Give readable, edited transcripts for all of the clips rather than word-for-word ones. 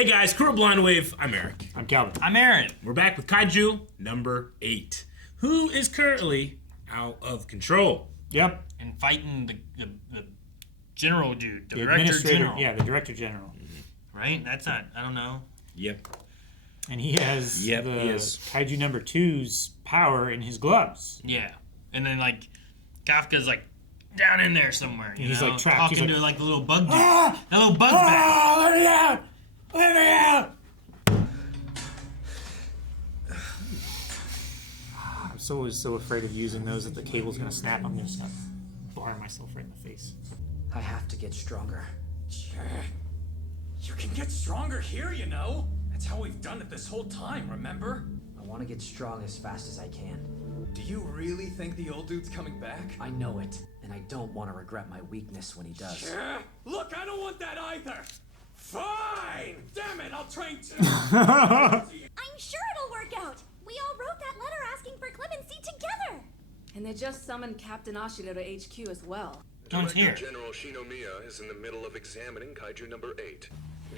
Hey guys, Crew of Blind Wave. I'm Eric. I'm Calvin. I'm Aaron. We're back with Kaiju number 8, who is currently out of control. Yep. And fighting the general dude, the director administrator general. Yeah, the director general. Right? That's not, I don't know. Yep. And he has Yep, the he is. Kaiju number 2's power in his gloves. Yeah. And then, like, Kafka's, like, down in there somewhere. You He's, know? like, trapped. Talking He's to, like, the little bug dude. That little bug bat. Let me out! Let me out! I'm so afraid of using those that the cable's gonna snap. I'm just gonna bar myself right in the face. I have to get stronger. Sure. You can get stronger here, you know. That's how we've done it this whole time, remember? I want to get strong as fast as I can. Do you really think the old dude's coming back? I know it, and I don't want to regret my weakness when he does. Sure. Look, I don't want that either. Fine! Damn it, I'll train too. I'm sure it'll work out. We all wrote that letter asking for clemency together. And they just summoned Captain Ashiro to HQ as well. John's here. General Shinomiya is in the middle of examining Kaiju number 8.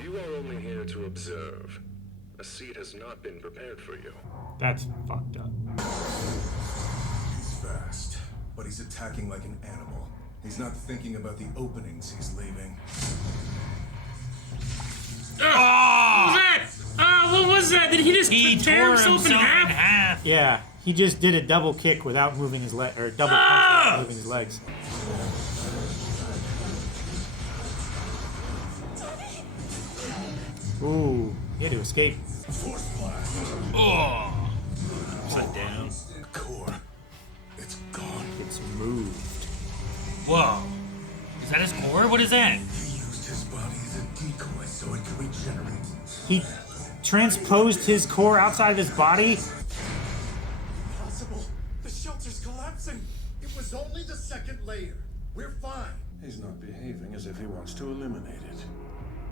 You are only here to observe. A seat has not been prepared for you. That's fucked up. He's fast, but he's attacking like an animal. He's not thinking about the openings he's leaving. What was that? Did he just He tear tore himself in half? Yeah, he just did a double kick without moving his leg, or double punch without moving his legs. Ooh, he had to escape. Force blast. Oh. Upside down. The core. It's gone. It's moved. Whoa. Is that his core? What is that? He used his body as a decoy so it could regenerate. He transposed his core outside of his body. Impossible. The shelter's collapsing. It was only the second layer. We're fine. He's not behaving as if he wants to eliminate it.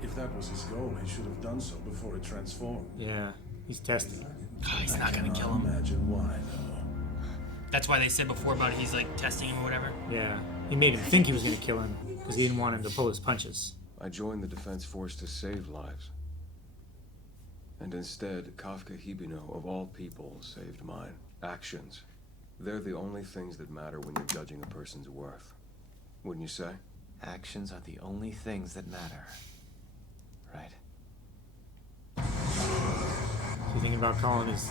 If that was his goal, he should have done so before it transformed. Yeah, he's testing. Oh, he's not gonna kill him. Imagine why, though. That's why they said before about he's, like, testing him or whatever. Yeah, he made him think he was gonna kill him because he didn't want him to pull his punches. I joined the defense force to save lives. And instead, Kafka Hibino, of all people, saved mine. Actions. They're the only things that matter when you're judging a person's worth. Wouldn't you say? Actions are the only things that matter. Right. So you thinking about calling his...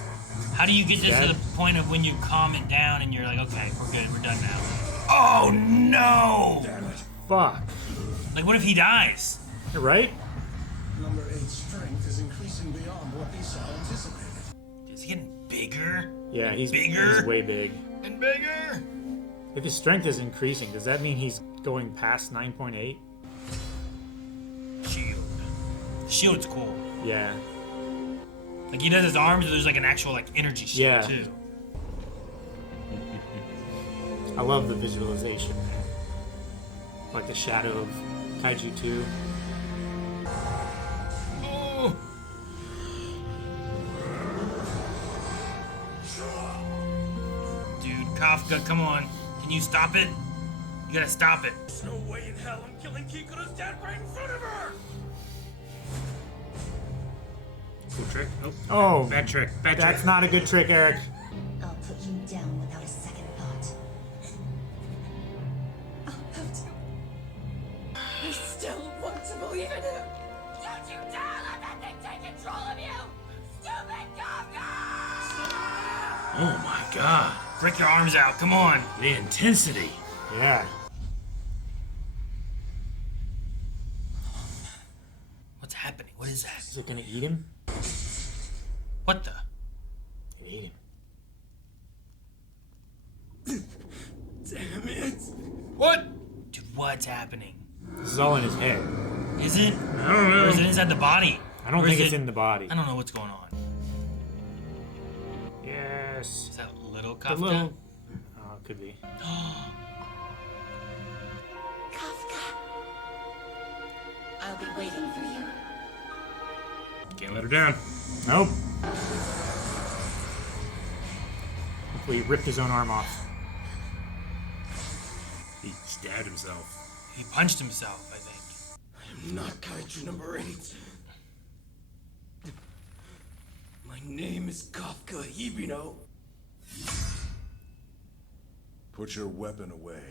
How do you get this Dad? to the point of when you calm it down and you're like, okay, we're good, we're done now? Oh, no! Fuck. Like, what if he dies? You're right? Number 8's strength is increasing beyond what Esau anticipated. Is he getting bigger? Yeah, he's Bigger? He's way big. And bigger? If his strength is increasing, does that mean he's going past 9.8? Shield. The shield's cool. Yeah. Like, he does his arms, there's like an actual, like, energy shield, Yeah. too. I love the visualization. Like the shadow of Kaiju 2. Oh! Dude, Kafka, come on. Can you stop it? You gotta stop it. There's no way in hell I'm killing Kikuru's dad right in front of her! Cool trick. Oh, Bad trick. Bad trick. that's not a good trick, Eric. I'll put you down without a second thought. I'll have to. I still want to believe in him. Don't you dare let that thing take control of you! Stupid Kafka! Oh my god. Break your arms out, come on. The intensity. Yeah. What's happening? What is that? Is it gonna eat him? What the? It ate him. Damn it! What? Dude, what's happening? This is all in his head. Is it? I don't know. Or is it inside the body? I don't Or think is it's it- in the body. I don't know what's going on. Yes. Is that little The Kafka? little... Oh, it could be. Kafka. I'll be waiting for you. Can't let her down. Nope. Hopefully he ripped his own arm off. He stabbed himself. He punched himself, I think. I am not Kaiju number 8. name is Kafka Hibino. Put your weapon away.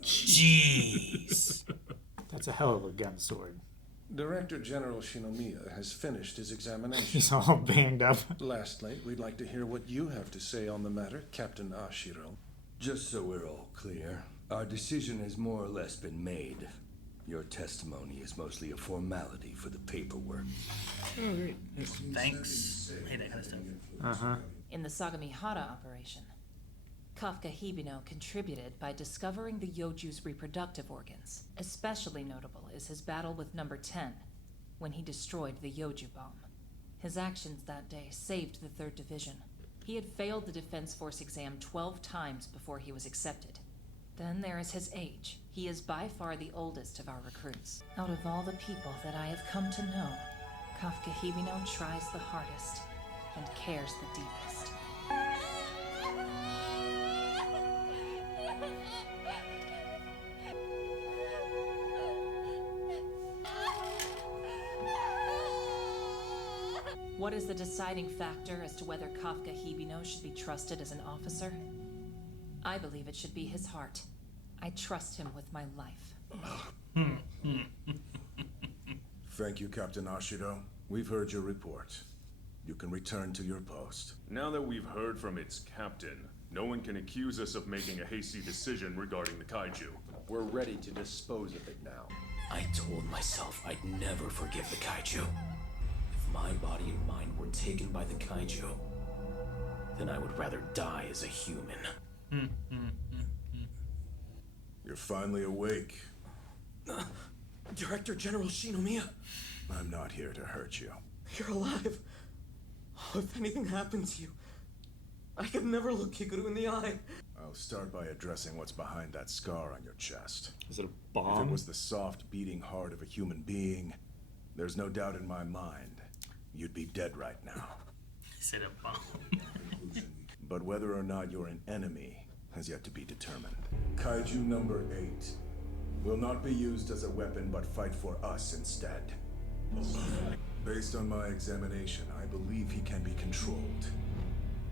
Jeez. That's a hell of a gun sword. Director General Shinomiya has finished his examination. He's all banged up. Lastly, we'd like to hear what you have to say on the matter, Captain Ashiro. Just so we're all clear, our decision has more or less been made. Your testimony is mostly a formality for the paperwork. Thanks. Hey, that kind of stuff. Uh-huh. In the Sagamihara operation, Kafka Hibino contributed by discovering the Yoju's reproductive organs. Especially notable is his battle with Number 10, when he destroyed the Yoju bomb. His actions that day saved the 3rd Division. He had failed the Defense Force exam 12 times before he was accepted. Then there is his age. He is by far the oldest of our recruits. Out of all the people that I have come to know, Kafka Hibino tries the hardest and cares the deepest. What is the deciding factor as to whether Kafka Hibino should be trusted as an officer? I believe it should be his heart. I trust him with my life. Thank you, Captain Ashiro. We've heard your report. You can return to your post. Now that we've heard from its captain, no one can accuse us of making a hasty decision regarding the kaiju. We're ready to dispose of it now. I told myself I'd never forgive the kaiju. If my body and mind were taken by the kaiju, then I would rather die as a human. You're finally awake. Director General Shinomiya. I'm not here to hurt you. You're alive. Oh, if anything happens to you, I could never look Hikaru in the eye. I'll start by addressing what's behind that scar on your chest. Is it a If bomb? it was the soft, beating heart of a human being, there's no doubt in my mind you'd be dead right now. Is it a bomb? But whether or not you're an enemy has yet to be determined. Kaiju number 8 will not be used as a weapon, but fight for us instead. Based on my examination, I believe he can be controlled.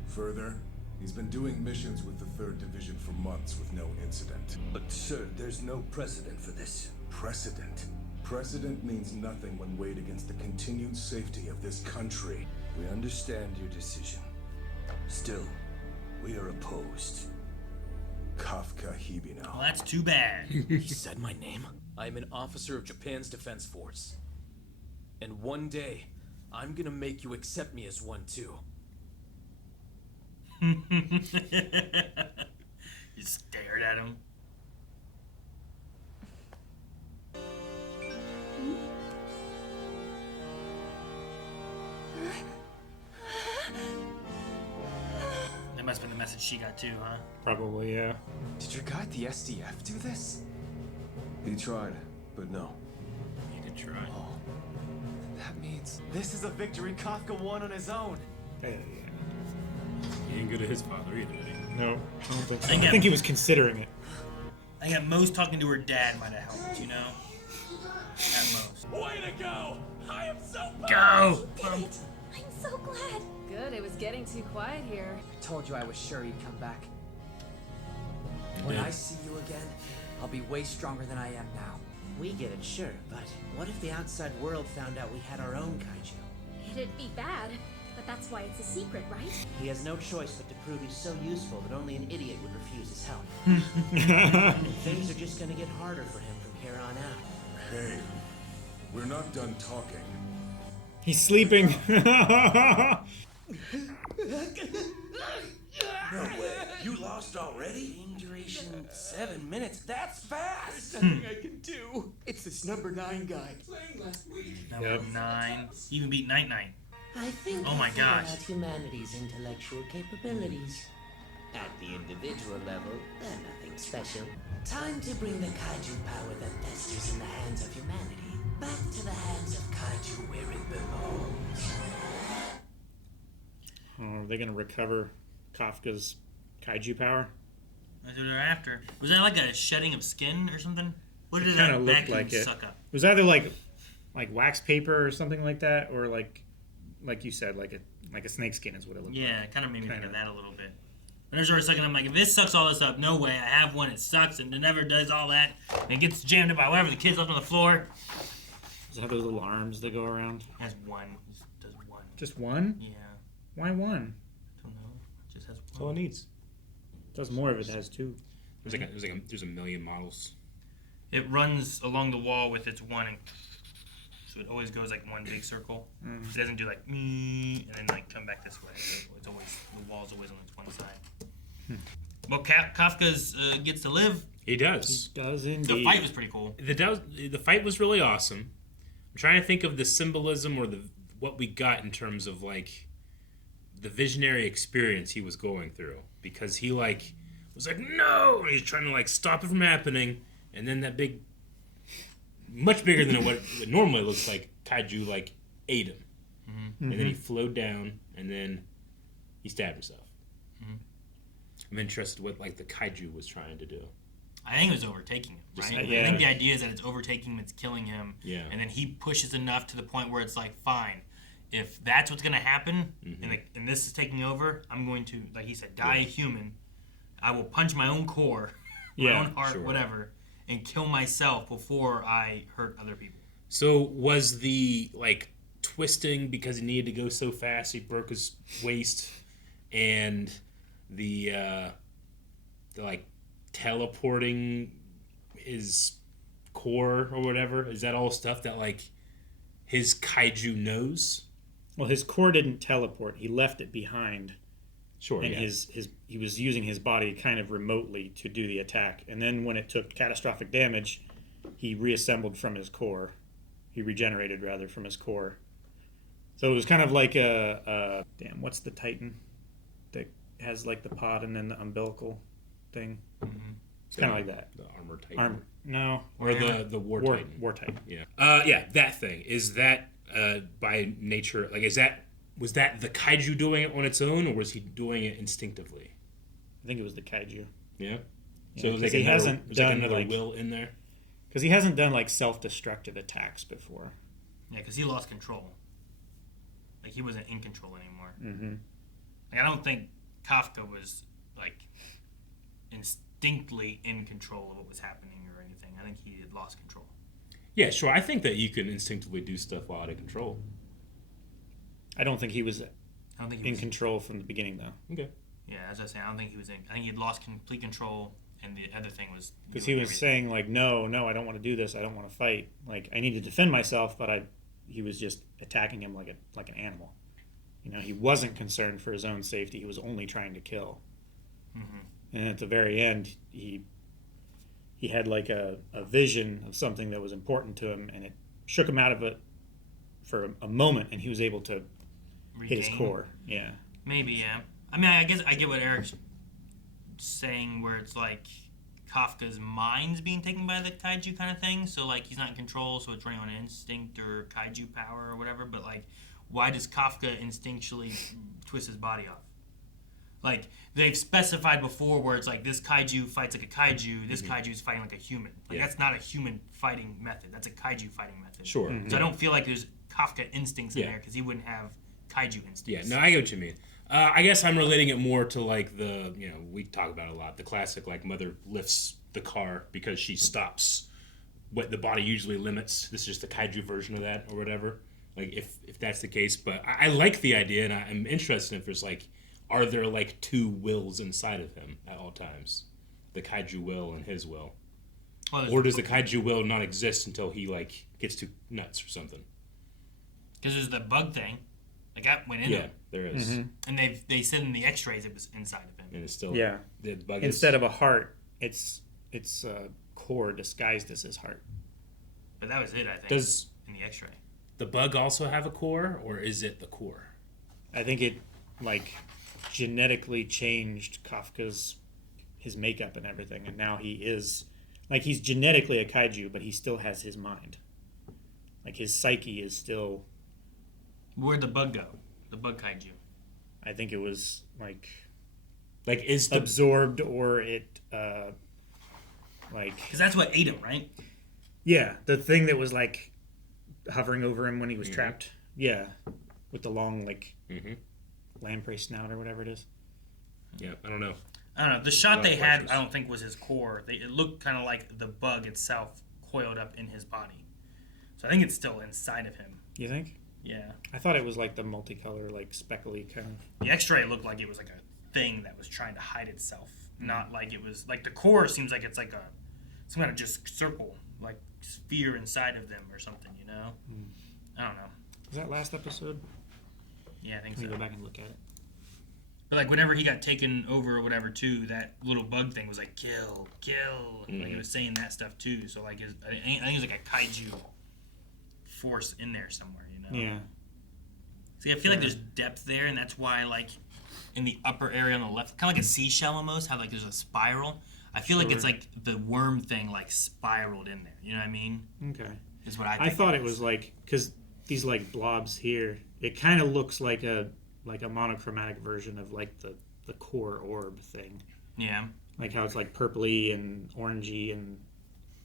Further, he's been doing missions with the 3rd Division for months with no incident. But sir, there's no precedent for this. Precedent? Precedent means nothing when weighed against the continued safety of this country. We understand your decision. Still, we are opposed. Kafka Hibino. Well, that's too bad. He said my name. I am an officer of Japan's Defense Force. And one day, I'm gonna make you accept me as one too. You stared at him. That must have been the message she got too, huh? Probably, yeah. Did your guy at the SDF do this? He tried, but no. He did try. Oh, that means this is a victory Kafka won on his own. Yeah. He ain't good at his father either, is he? No, I don't think so. I I think he was considering it. I got most talking to her dad might have helped, you know? At most. Way to go! I am so Go! I'm so glad. Good, it was getting too quiet here. I told you I was sure he'd come back. When I see you again, I'll be way stronger than I am now. We get it, sure, but what if the outside world found out we had our own kaiju? It'd be bad, but that's why it's a secret, right? He has no choice but to prove he's so useful that only an idiot would refuse his help. Things are just gonna get harder for him from here on out. Hey, we're not done talking. He's sleeping. No way. You lost already? Game duration 7 minutes. That's fast! There's nothing I can do. It's this number 9 guy. Playing last week. Number 9. Even beat Night Night. I think Oh my I figured gosh. out humanity's intellectual capabilities. At the individual level, they're nothing special. Time to bring the kaiju power that festers in the hands of humanity back to the hands of kaiju where it belongs. Oh, are they gonna recover Kafka's kaiju power? That's what they're after. Was that like a shedding of skin or something? What did It that kinda looked vacuum like it. suck up? It was either like wax paper or something like that, or like like you said, like a snake skin is what it looked like. Yeah, it kind of made me think of that a little bit. And there's a second, I'm like, if this sucks all this up, no way. I have one, it sucks, and it never does all that. And it gets jammed up by whatever the kid's left on the floor. Does it have those little arms that go around? It has one. It does one. Just one? Yeah. Why one? I don't know. It just has one. That's all it needs. Does more if it has two. There's a million models. It runs along the wall with its one, and so it always goes like one big circle. It doesn't do like me and then like come back this way. So it's always the wall's always on its one side. Well, Kafka's gets to live. He does. He does indeed. The fight was pretty cool. The fight was really awesome. I'm trying to think of the symbolism or what we got in terms of like the visionary experience he was going through, because he like was like no, and he's trying to like stop it from happening, and then that big, much bigger than what it normally looks like, kaiju like ate him, and then he flowed down, and then he stabbed himself. I'm interested what like the kaiju was trying to do. I think it was overtaking him, right? I think the idea is that it's overtaking him, it's killing him, and then he pushes enough to the point where it's like, fine, if that's what's going to happen, and this is taking over, I'm going to, like he said, die a human. I will punch my own core, my own heart, whatever, and kill myself before I hurt other people. So was the like twisting because he needed to go so fast he broke his waist, and the like teleporting his core or whatever, is that all stuff that like his kaiju knows? Well, his core didn't teleport. He left it behind. Sure. And he was using his body kind of remotely to do the attack. And then when it took catastrophic damage, he reassembled from his core. He regenerated rather from his core. So it was kind of like a what's the Titan that has like the pod and then the umbilical thing? It's kind of like that. The armor Titan. No. Or the War Titan. War Titan. Yeah. Yeah, that thing. Is that by nature, like, was that the kaiju doing it on its own, or was he doing it instinctively? I think it was the kaiju. Yeah? So So it was like another will in there? Because he hasn't done like self-destructive attacks before. Yeah, because he lost control. Like, he wasn't in control anymore. Mm-hmm. Like, I don't think Kafka was, like, instinctly in control of what was happening or anything. I think he had lost control. Yeah, sure. I think that you can instinctively do stuff while out of control. I don't think he was in control from the beginning, though. Okay. Yeah, as I was saying, I don't think he was in. I think he had lost complete control, and the other thing was because he was saying like, no, I don't want to do this. I don't want to fight. Like, I need to defend myself, but he was just attacking him like an animal. You know, he wasn't concerned for his own safety. He was only trying to kill. And at the very end, he had like a vision of something that was important to him, and it shook him out of it for a moment, and he was able to hit his core. Yeah. Maybe, yeah. I mean, I guess I get what Eric's saying, where it's like Kafka's mind's being taken by the kaiju kind of thing. So, like, he's not in control, so it's running on instinct or kaiju power or whatever. But, like, why does Kafka instinctually twist his body off? Like, they've specified before where it's like, this kaiju fights like a kaiju, this kaiju is fighting like a human. Like, that's not a human fighting method. That's a kaiju fighting method. Sure. So I don't feel like there's Kafka instincts in there, because he wouldn't have kaiju instincts. Yeah, no, I get what you mean. I guess I'm relating it more to, like, we talk about it a lot, the classic, like, mother lifts the car because she stops what the body usually limits. This is just a kaiju version of that or whatever. Like, if that's the case. But I like the idea, and I'm interested if there's, like, are there, like, two wills inside of him at all times? The kaiju will and his will. Or does the kaiju will not exist until he, like, gets too nuts or something? Because there's the bug thing. Like, that went in him. Yeah, there is. And they said in the x-rays it was inside of him. And it's still... Yeah. The bug Instead of a heart, it's core disguised as his heart. But that was it, I think, in the x-ray. The bug also have a core, or is it the core? I think it, like, genetically changed his makeup and everything, and now he is... Like, he's genetically a kaiju, but he still has his mind. Like, his psyche is still... Where'd the bug go? The bug kaiju. I think it was, like is absorbed, or it, like... Because that's what ate him, right? Yeah, the thing that was, like, hovering over him when he was trapped. Yeah. with the long like lamprey snout or whatever it is. Yeah, I don't know. The shot they had, I don't think was his core. It looked kind of like the bug itself coiled up in his body. So I think it's still inside of him. You think? Yeah. I thought it was like the multicolor, like speckly kind of. The X-ray looked like it was like a thing that was trying to hide itself, not like it was like the core seems like it's like some kind of just circle, like sphere inside of them or something. You know? I don't know. Was that last episode? Yeah, I think Let so. me go back and look at it. But like whenever he got taken over or whatever too, that little bug thing was like kill. Like it was saying that stuff too. So like I think it was like a kaiju force in there somewhere, you know? Yeah. See, I feel like there's depth there, and that's why like in the upper area on the left, kind of like a seashell almost, how like there's a spiral. I feel like it's like the worm thing like spiraled in there. You know what I mean? Okay. Is what I think. I thought it was like because these like blobs here, it kind of looks like a monochromatic version of like the core orb thing. Yeah. Like how it's like purpley and orangey, and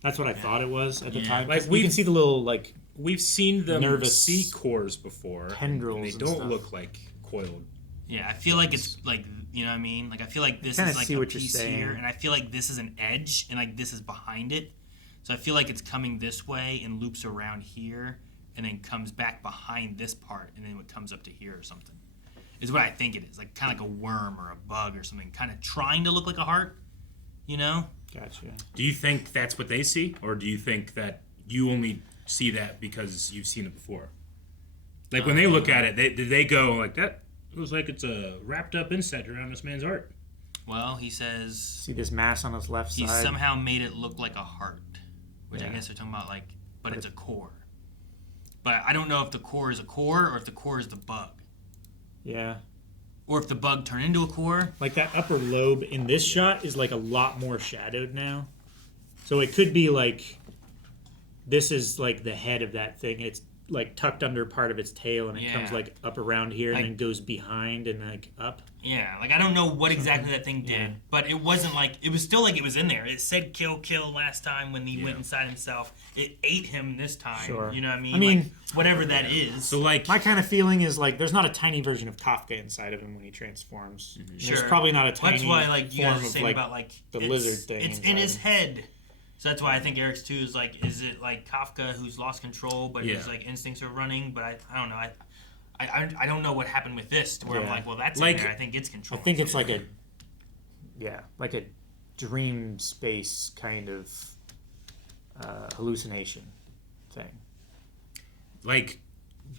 that's what I thought it was at the time. Like we can see the little like we've seen them nervous sea cores before, tendrils. And they and don't stuff. look like coiled. Yeah, I feel like it's like, you know what I mean? Like I feel like this kinda is like see a what you're piece saying. here, and I feel like this is an edge, and like this is behind it. So I feel like it's coming this way and loops around here, and then comes back behind this part, and then it comes up to here or something. Is what I think it is, like kind of like a worm or a bug or something, kind of trying to look like a heart, you know? Gotcha. Do you think that's what they see, or do you think that you only see that because you've seen it before? Like when they look at it, do they go like that? Looks like it's a wrapped up insect around this man's heart. Well, he says See this mass on his left he side. somehow made it look like a heart, which I Yeah. guess they're talking about like, but it's a core. But I don't know if the core is a core or if the core is the bug. Yeah. Or if the bug turned into a core. Like that upper lobe in this shot is like a lot more shadowed now. So it could be like this is like the head of that thing. It's like tucked under part of its tail, and it comes like up around here and then goes behind and like up. Yeah, like I don't know what exactly that thing did, Yeah. but it wasn't like it was still like it was in there. It said kill last time when he went inside himself. It ate him this time. Sure. You know what I mean? I mean, like, whatever that is. So like my kind of feeling is like there's not a tiny version of Kafka inside of him when he transforms. There's Sure. probably not a tiny That's why like you guys form are of saying like about like the it's- lizard thing. It's in inside his him. head. So that's why I think Eric's too is like, is it like Kafka who's lost control, but his Yeah. like instincts are running? But I don't know. I don't know what happened with this. To where I'm Yeah. like, well, that's Like- in there. I think it's control. I think it's like a like a dream space kind of hallucination thing. Like,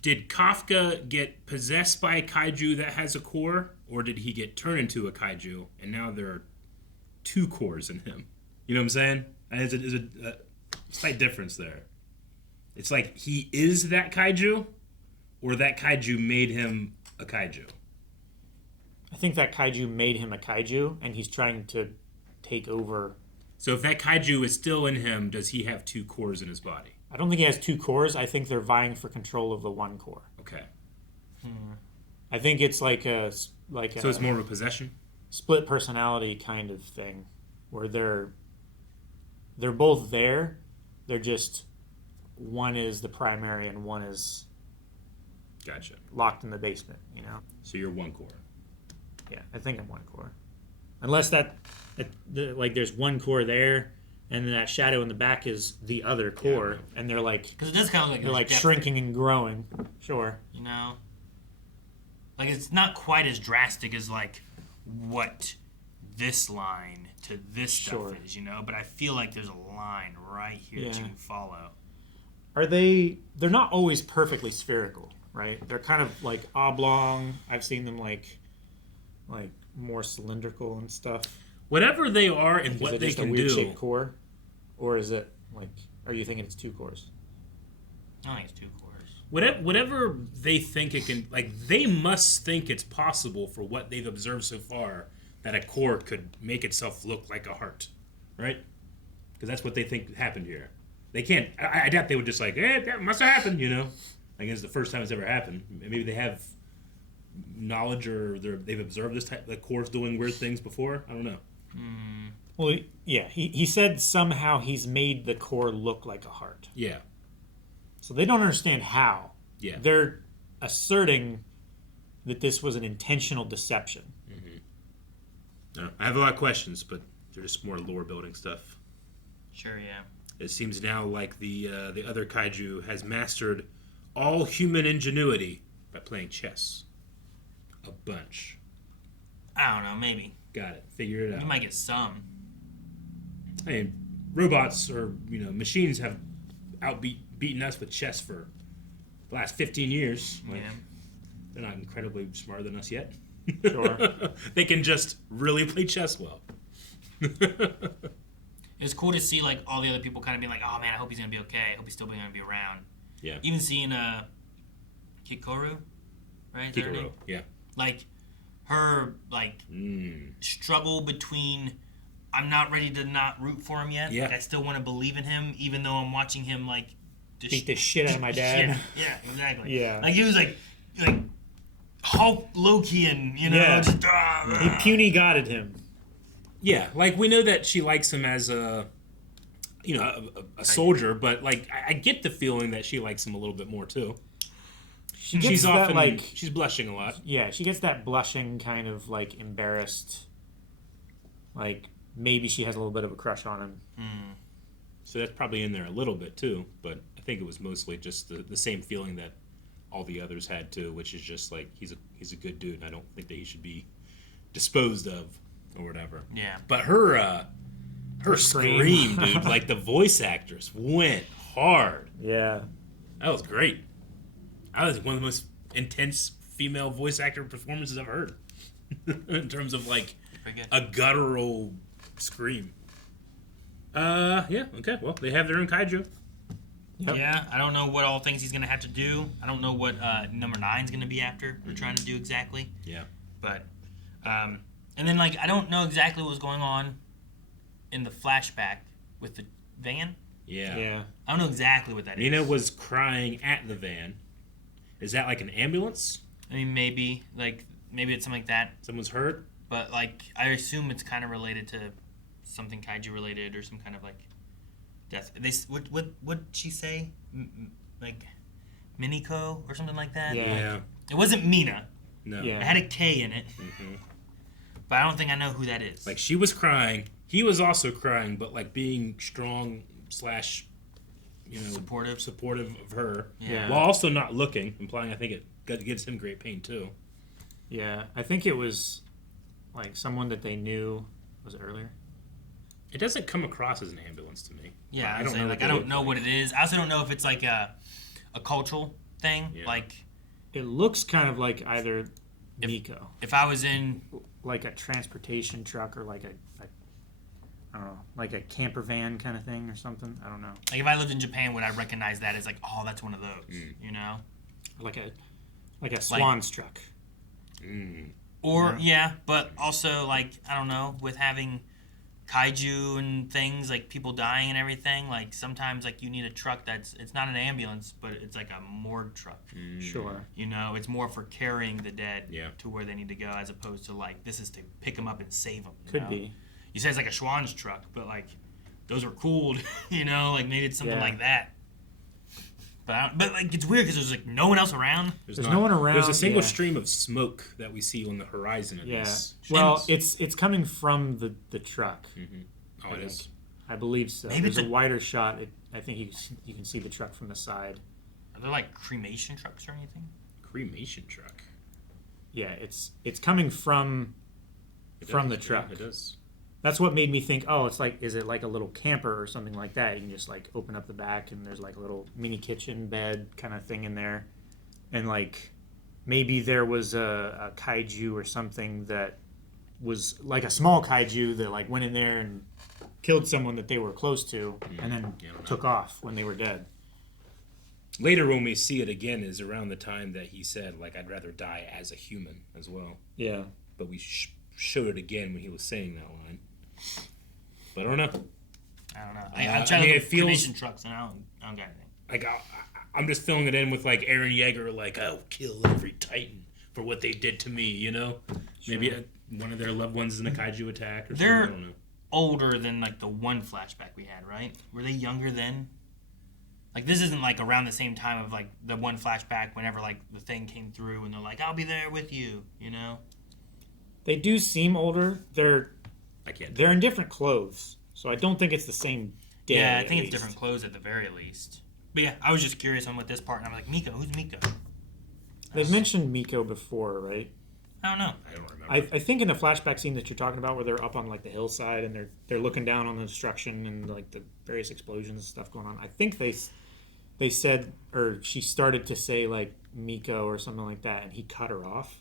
did Kafka get possessed by a kaiju that has a core, or did he get turned into a kaiju and now there are two cores in him? You know what I'm saying? There's a slight difference there. It's like he is that kaiju, or that kaiju made him a kaiju. I think that kaiju made him a kaiju, and he's trying to take over. So if that kaiju is still in him, does he have two cores in his body? I don't think he has two cores. I think they're vying for control of the one core. Okay. I think it's like a So it's more of a possession? split personality kind of thing, where they're both there. They're just one is the primary and one is Gotcha. locked in the basement. You know. So you're one core. Yeah, I think I'm one core. Unless like there's one core there, and then that shadow in the back is the other core, and they're like because it does kind of like they're like depth shrinking and growing. Sure. You know, like it's not quite as drastic as like what this line to this stuff Sure. is, you know. But I feel like there's a line right here that you Yeah. can follow. Are they? They're not always perfectly spherical, right? They're kind of like oblong. I've seen them like more cylindrical and stuff. Whatever they are and Is what it they just can a weird do. shaped core, or is it like? Are you thinking it's two cores? I think it's two cores. Whatever they think it can, like, they must think it's possible for what they've observed so far that a core could make itself look like a heart, right? Because that's what they think happened here. They can't. I doubt they would just like, that must have happened, you know. Like it's the first time it's ever happened. Maybe they have knowledge or they've observed this type, like cores doing weird things before. I don't know. Well, yeah. He said somehow he's made the core look like a heart. Yeah. So they don't understand how. Yeah. They're asserting that this was an intentional deception. I have a lot of questions, but they're just more lore building stuff. Sure, yeah. It seems now like the other kaiju has mastered all human ingenuity by playing chess. A bunch. I don't know, maybe. Got it. Figure it out. You might get some. I mean, robots or machines have beaten us with chess for the last 15 years. Like, Yeah. They're not incredibly smarter than us yet. Sure. They can just really play chess well. It's cool to see like all the other people kind of being like, oh man, I hope he's gonna be okay. I hope he's still gonna be around. Yeah. Even seeing Kikoru, right? Is that her name? Kikoru, yeah. Like her struggle between I'm not ready to not root for him yet. Yeah. Like, I still want to believe in him, even though I'm watching him like Beat the shit out of my dad. Yeah, exactly. Yeah. Like he was like Hulk Lokian, Yeah. just He puny godded him. Yeah, like we know that she likes him as a soldier, but like I get the feeling that she likes him a little bit more too. She's often she's blushing a lot. Yeah, she gets that blushing kind of like embarrassed, like maybe she has a little bit of a crush on him. So that's probably in there a little bit too, but I think it was mostly just the same feeling that all the others had too, which is just like he's a good dude, and I don't think that he should be disposed of or whatever. Yeah. But her scream, dude, like the voice actress went hard. Yeah. That was great. That was one of the most intense female voice actor performances I've heard. In terms of like a guttural scream. Yeah, okay. Well, they have their own kaiju. Yep. Yeah, I don't know what all things he's going to have to do. I don't know what number 9's going to be after. We're trying to do exactly. Yeah. But, and then, like, I don't know exactly what was going on in the flashback with the van. Yeah. Yeah. I don't know exactly what that is. Mina was crying at the van. Is that like an ambulance? I mean, maybe it's something like that. Someone's hurt? But, like, I assume it's kind of related to something kaiju related or some kind of, like, death. What'd she say? Like, Miniko or something like that? Yeah. It wasn't Mina. No. It had a K in it. Mm-hmm. But I don't think I know who that is. Like, she was crying. He was also crying, but, like, being strong / supportive of her. Yeah. While also not looking, implying I think it gives him great pain, too. Yeah. I think it was, like, someone that they knew. Was it earlier? It doesn't come across as an ambulance to me. Yeah, I don't know. Like, I don't know what it is. I also don't know if it's like a cultural thing. Yeah. Like, it looks kind of like either Nico. If I was in like a transportation truck or like a I don't know, like a camper van kind of thing or something. I don't know. Like if I lived in Japan, would I recognize that as like, oh, that's one of those? You know, like a Swan's truck. Or but also like I don't know, with having kaiju and things like people dying and everything, like sometimes like you need a truck it's not an ambulance, but it's like a morgue truck. Sure. You know, it's more for carrying the dead Yeah. to where they need to go, as opposed to like this is to pick them up and save them. Could be. You say it's like a Schwann's truck, but like those are cooled. You know, like maybe it's something like that. But like it's weird because there's like no one else around. There's no one around. There's a single stream of smoke that we see on the horizon of these ships. Well, it's coming from the truck. Oh, it is. I believe so. Maybe There's it's a wider shot. I think you can see the truck from the side. Are there like cremation trucks or anything? Cremation truck. Yeah, it's coming from the truck. Yeah, it does. That's what made me think, oh, is it like a little camper or something like that? You can just like open up the back and there's like a little mini kitchen bed kind of thing in there. And like maybe there was a kaiju or something that was like a small kaiju that like went in there and killed someone that they were close to and then took off when they were dead. Later when we see it again is around the time that he said, like, I'd rather die as a human as well. Yeah. But we showed it again when he was saying that line. But I don't know. I don't know. I'm trying to it feels cremation trucks and I don't got anything. like I'm just filling it in with like Eren Yeager, like I'll kill every Titan for what they did to me. You know, maybe one of their loved ones is in a kaiju attack or something. I don't know. Older than like the one flashback we had, right? Were they younger then? Like, this isn't, like, around the same time of, like, the one flashback whenever, like, the thing came through and they're like, I'll be there with you, you know? They do seem older. They're in different clothes, so I don't think it's the same day. Yeah, I think it's different clothes at the very least. But yeah, I was just curious on what this part, and I'm like, Miko, who's Miko? They've mentioned Miko before, right? I don't know. I don't remember. I think in the flashback scene that you're talking about, where they're up on like the hillside and they're looking down on the destruction and like the various explosions and stuff going on. I think they said, or she started to say like Miko or something like that, and he cut her off.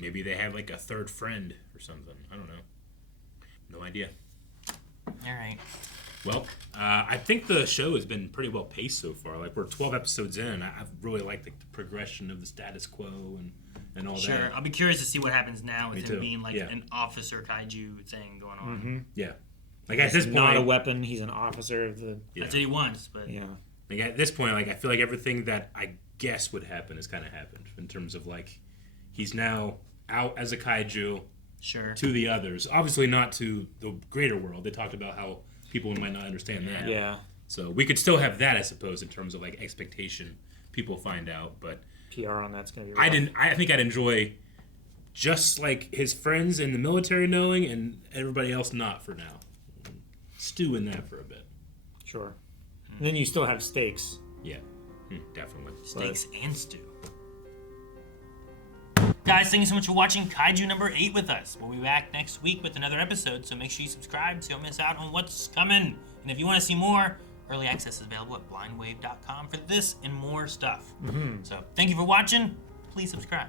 Maybe they had like a third friend or something. I don't know. No idea. All right. Well, I think the show has been pretty well paced so far. Like, we're 12 episodes in. I've really liked the progression of the status quo and all that. Sure. I'll be curious to see what happens now with Me him too. being like Yeah. an officer kaiju thing going on. Mm-hmm. Yeah. Like, at this He's point, not a weapon. He's an officer of the. That's what he wants, but yeah. Like, at this point, like, I feel like everything that I guess would happen has kind of happened in terms of like he's now out as a kaiju. Sure. To the others, obviously not to the greater world. They talked about how people might not understand that. Yeah. So we could still have that, I suppose, in terms of like expectation. People find out, but PR on that's gonna be rough. I think I'd enjoy just like his friends in the military knowing and everybody else not for now. Stew in that for a bit. Sure. And then you still have stakes. Yeah. Definitely. Steaks and stew. Guys, thank you so much for watching Kaiju number 8 with us. We'll be back next week with another episode, so make sure you subscribe so you don't miss out on what's coming. And if you want to see more, early access is available at blindwave.com for this and more stuff. So thank you for watching. Please subscribe.